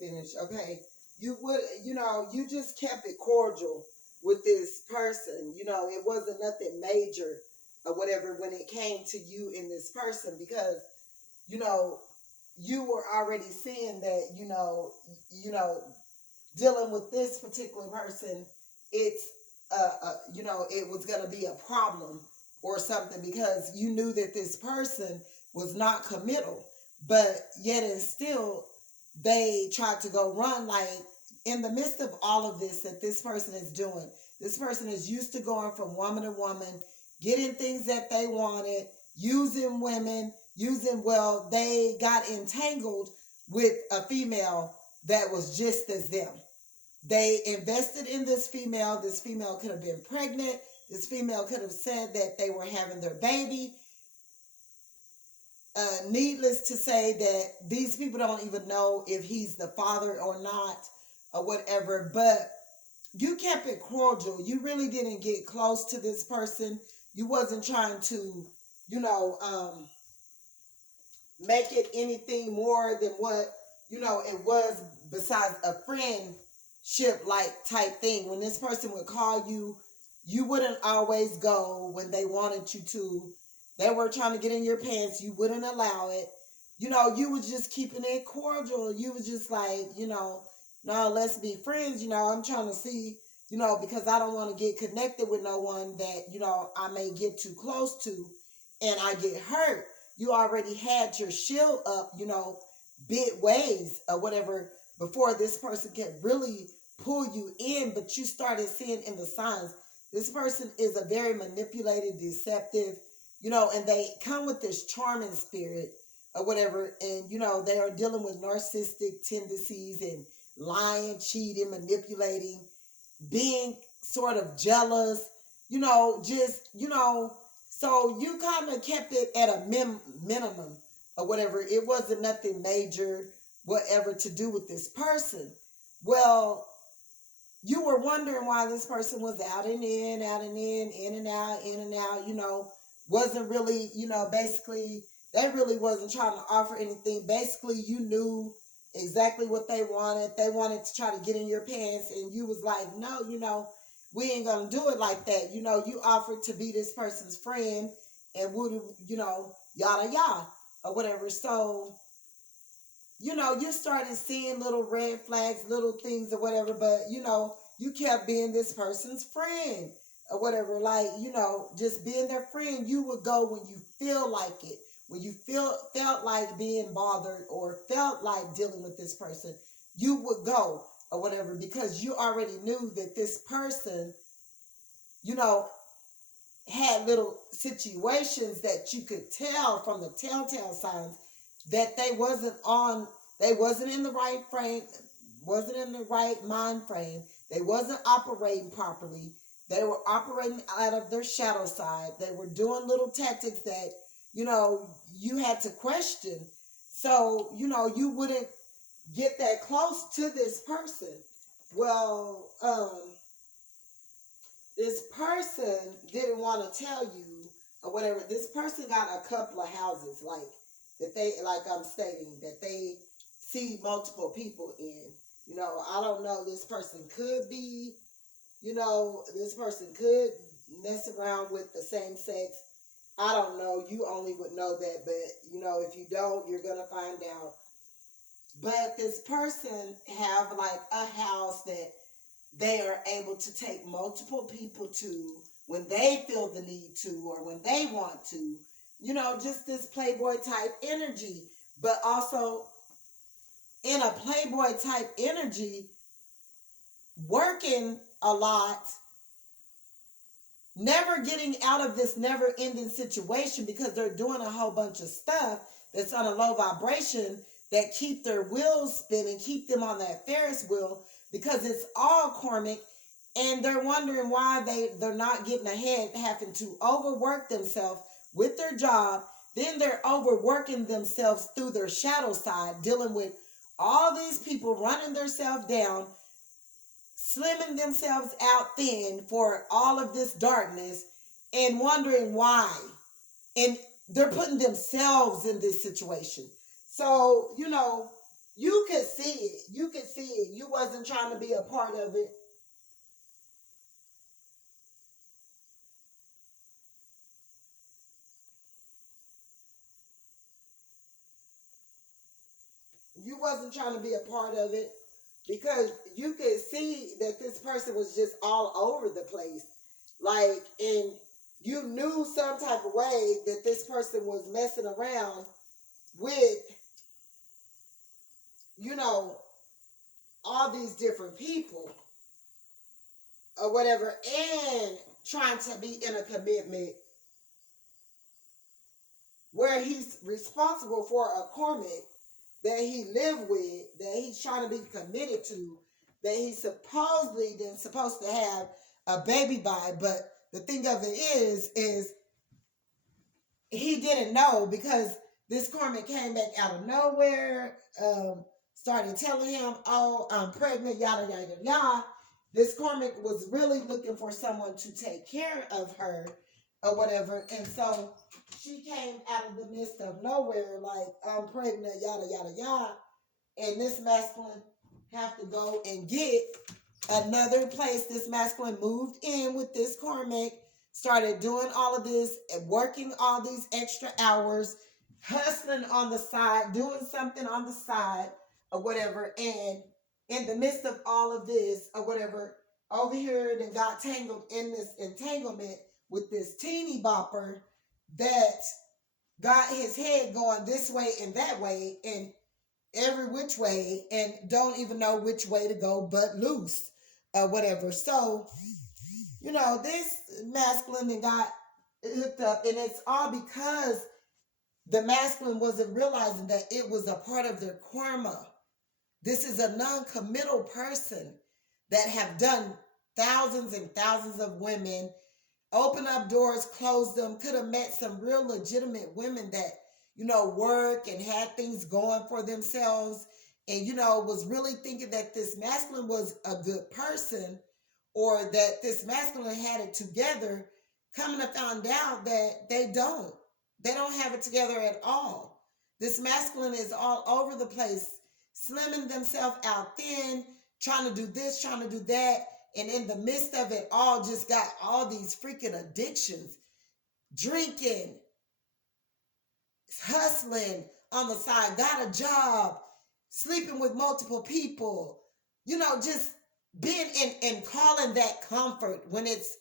finish. Okay, you would, you just kept it cordial with this person. It wasn't nothing major or whatever when it came to you and this person because you know you were already seeing that dealing with this particular person, it's it was going to be a problem or something because you knew that this person was not committal, but yet and still they tried to go run like in the midst of all of this that this person is doing. This person is used to going from woman to woman, getting things that they wanted, using women, they got entangled with a female that was just as them. They invested in this female. This female could have been pregnant. This female could have said that they were having their baby. Needless to say that these people don't even know if he's the father or not or whatever, but you kept it cordial. You really didn't get close to this person. You wasn't trying to, make it anything more than what, it was besides a friendship like type thing. When this person would call you, you wouldn't always go when they wanted you to. They were trying to get in your pants. You wouldn't allow it. You was just keeping it cordial. You was just like, no, let's be friends. I'm trying to see, because I don't want to get connected with no one that, I may get too close to and I get hurt. You already had your shield up, bit ways or whatever before this person can really pull you in, but you started seeing in the signs. This person is a very manipulative, deceptive, and they come with this charming spirit or whatever, and they are dealing with narcissistic tendencies and lying, cheating, manipulating, being sort of jealous, so you kind of kept it at a minimum or whatever. It wasn't nothing major, whatever, to do with this person. Well, you were wondering why this person was out and in, in and out, wasn't really, basically, they really wasn't trying to offer anything. Basically, you knew exactly what they wanted. They wanted to try to get in your pants, and you was like, no, we ain't gonna do it like that. You offered to be this person's friend and would, yada yada or whatever. So, you started seeing little red flags, little things or whatever, but you kept being this person's friend or whatever. Like, just being their friend. You would go when you feel like it, when you felt like being bothered or felt like dealing with this person, you would go or whatever, because you already knew that this person, had little situations that you could tell from the telltale signs that they wasn't in the right frame, wasn't in the right mind frame. They wasn't operating properly. They were operating out of their shadow side. They were doing little tactics that, you had to question. So, you wouldn't get that close to this person. Well, this person didn't want to tell you or whatever. This person got a couple of houses, like that they, like I'm stating, that they see multiple people in. I don't know. This person could be, this person could mess around with the same sex. I don't know. You only would know that, but if you don't, you're gonna find out. But this person have like a house that they are able to take multiple people to when they feel the need to or when they want to. Just this playboy type energy, but also in a playboy type energy, working a lot, never getting out of this never ending situation because they're doing a whole bunch of stuff that's on a low vibration that keep their wheels spinning, keep them on that Ferris wheel, because it's all karmic, and they're wondering why they're not getting ahead, having to overwork themselves with their job. Then they're overworking themselves through their shadow side, dealing with all these people running themselves down, slimming themselves out thin for all of this darkness, and wondering why. And they're putting themselves in this situation. So, You could see it. You could see it. You wasn't trying to be a part of it. You wasn't trying to be a part of it because you could see that this person was just all over the place. Like, and you knew some type of way that this person was messing around with, you know, all these different people or whatever, and trying to be in a commitment where he's responsible for a Cormac that he lived with, that he's trying to be committed to, that he's supposedly then supposed to have a baby by. But the thing of it is he didn't know because this Cormac came back out of nowhere, started telling him, "Oh, I'm pregnant," yada yada yada. This Cormac was really looking for someone to take care of her or whatever, and so she came out of the midst of nowhere like, "I'm pregnant," yada yada yada, and this masculine have to go and get another place. This masculine moved in with this Cormac, started doing all of this and working all these extra hours, hustling on the side, doing something on the side or whatever. And in the midst of all of this or whatever, over here and got tangled in this entanglement with this teeny bopper that got his head going this way and that way and every which way and don't even know which way to go but loose or whatever. So, this masculine and got hooked up, and it's all because the masculine wasn't realizing that it was a part of their karma. This is a non-committal person that have done thousands and thousands of women, open up doors, close them, could have met some real legitimate women that, work and had things going for themselves and, was really thinking that this masculine was a good person or that this masculine had it together, coming to find out that they don't. They don't have it together at all. This masculine is all over the place, slimming themselves out thin, trying to do this, trying to do that. And in the midst of it all, just got all these freaking addictions, drinking, hustling on the side, got a job, sleeping with multiple people, just being in and calling that comfort when it's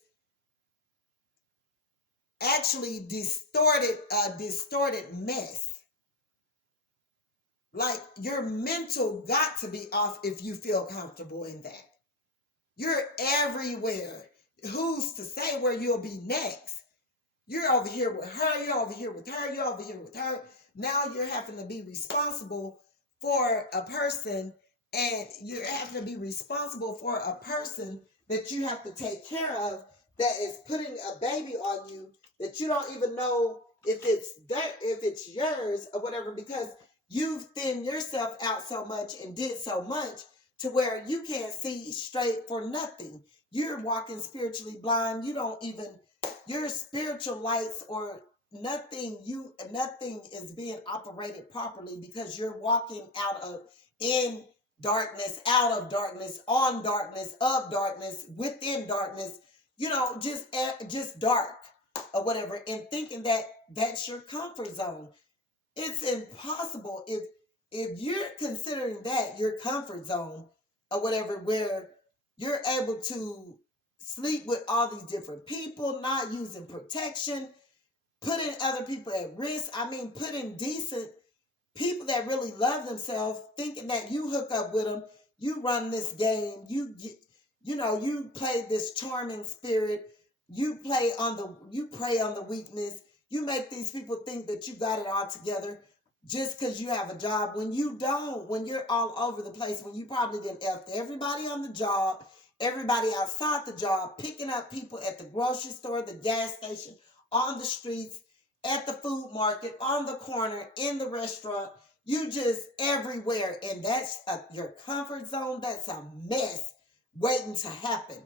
actually distorted mess. Like your mental got to be off if you feel comfortable in that. You're everywhere. Who's to say where you'll be next? You're over here with her, you're over here with her, you're over here with her. Now you're having to be responsible for a person, and you're having to be responsible for a person that you have to take care of that is putting a baby on you that you don't even know if it's yours or whatever, because you've thinned yourself out so much and did so much to where you can't see straight for nothing. You're walking spiritually blind. You don't even, your spiritual lights or nothing is being operated properly because you're walking in darkness, out of darkness, on darkness, of darkness, within darkness, just dark or whatever, and thinking that that's your comfort zone. It's impossible if you're considering that your comfort zone or whatever, where you're able to sleep with all these different people, not using protection, putting other people at risk. I mean, putting decent people that really love themselves, thinking that you hook up with them, you run this game, you play this charming spirit, you prey on the weakness, you make these people think that you got it all together just because you have a job when you don't, when you're all over the place, when you probably didn't F everybody on the job, everybody outside the job, picking up people at the grocery store, the gas station, on the streets, at the food market, on the corner, in the restaurant. You just everywhere. And that's your comfort zone. That's a mess waiting to happen.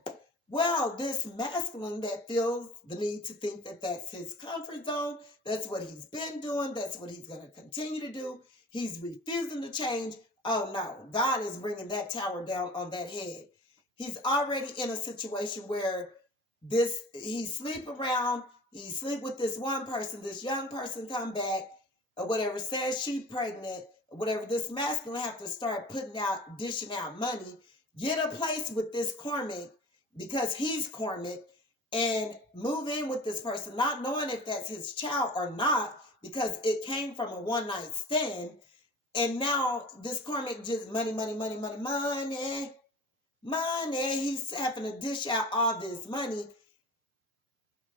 Well, this masculine that feels the need to think that that's his comfort zone, that's what he's been doing, that's what he's going to continue to do. He's refusing to change. Oh no, God is bringing that tower down on that head. He's already in a situation where he sleep around, he sleep with this one person, this young person come back, or whatever, says she pregnant, or whatever. This masculine have to start dishing out money, get a place with this Cormac because he's Cormac, and move in with this person, not knowing if that's his child or not, because it came from a one night stand. And now this Cormac just money, money, money, money, money, money. He's having to dish out all this money.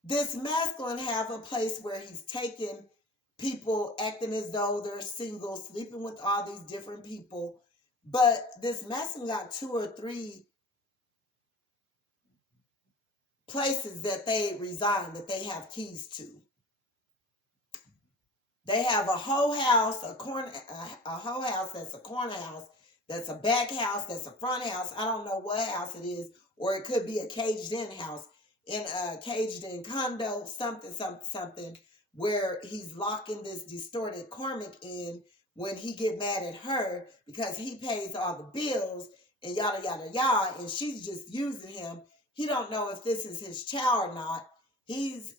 This masculine have a place where he's taking people acting as though they're single, sleeping with all these different people. But this masculine got 2 or 3 places that they reside, that they have keys to. They have a whole house, a whole house that's a corner house, that's a back house, that's a front house. I don't know what house it is, or it could be a caged in house, in a caged in condo, something, something, something, where he's locking this distorted Cormac in when he get mad at her because he pays all the bills and yada yada yada, and she's just using him. He don't know if this is his child or not. He's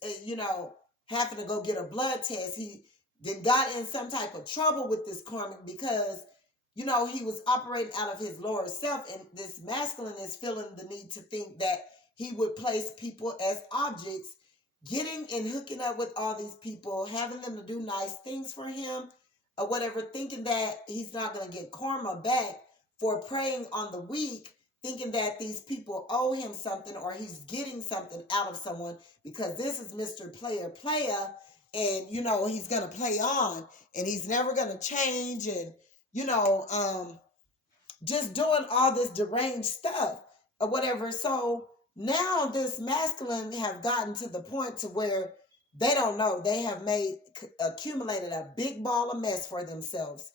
having to go get a blood test. He then got in some type of trouble with this Cormac because, he was operating out of his lower self, and this masculine is feeling the need to think that he would place people as objects, getting and hooking up with all these people, having them to do nice things for him or whatever, thinking that he's not going to get karma back for preying on the weak, thinking that these people owe him something or he's getting something out of someone because this is Mr. Player and he's gonna play on and he's never gonna change, and just doing all this deranged stuff or whatever. So now this masculine have gotten to the point to where they don't know, they have accumulated a big ball of mess for themselves,